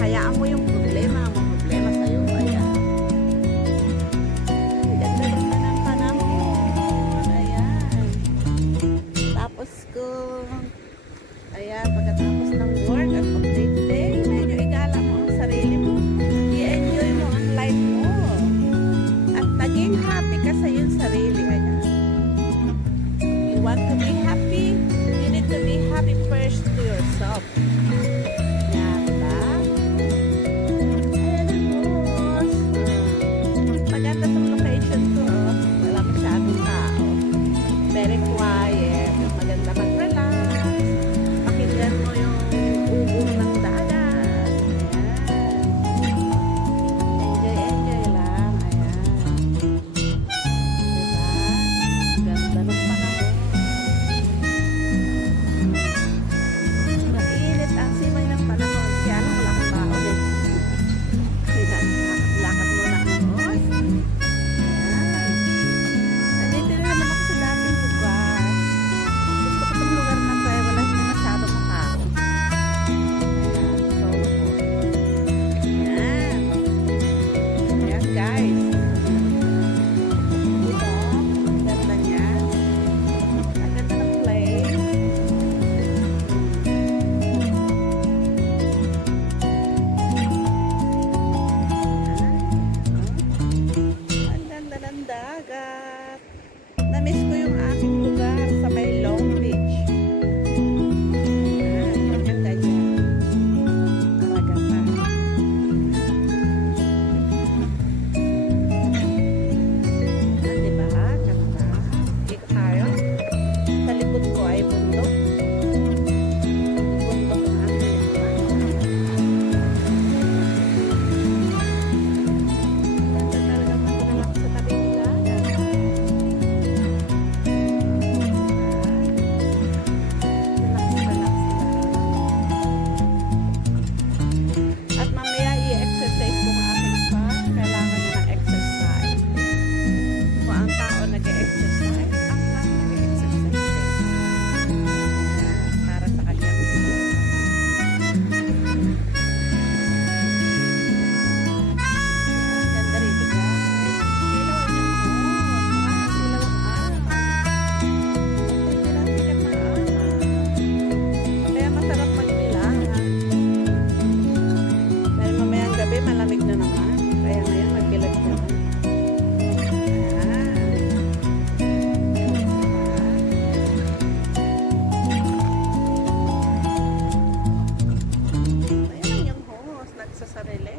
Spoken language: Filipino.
Hayaan mo yung problema sa'yo. Ayan. Ganda ng panahon. Ayan. Tapos pagkatapos ng work at update day, medyo igala mo ang sarili mo. I-enjoy mo ang life mo. At naging happy ka sa iyong sarili. Ayan. You want to be happy? You need to be happy first to yourself. Very quiet. Maganda mag-relax. Pakinggan mo yung ugong ng dagat. Ayan. Enjoy lang. Ayan. Diba? Ganda ng panahon. Mainit ang simay ng panahon. Kaya lang wala kang baon eh. Kaya lakad mo na ang os. Dagat. Na-miss ko yung aking lugar sa may Long Beach. Ang ganda niya. Talaga pa. Diba? Ganda. Ikot tayo. Sa likod ko ay bundok. Bundok ang aking lugar. Malamig na naman. Kaya ngayon magbilad na. Ayan yung host. Nagsasarili.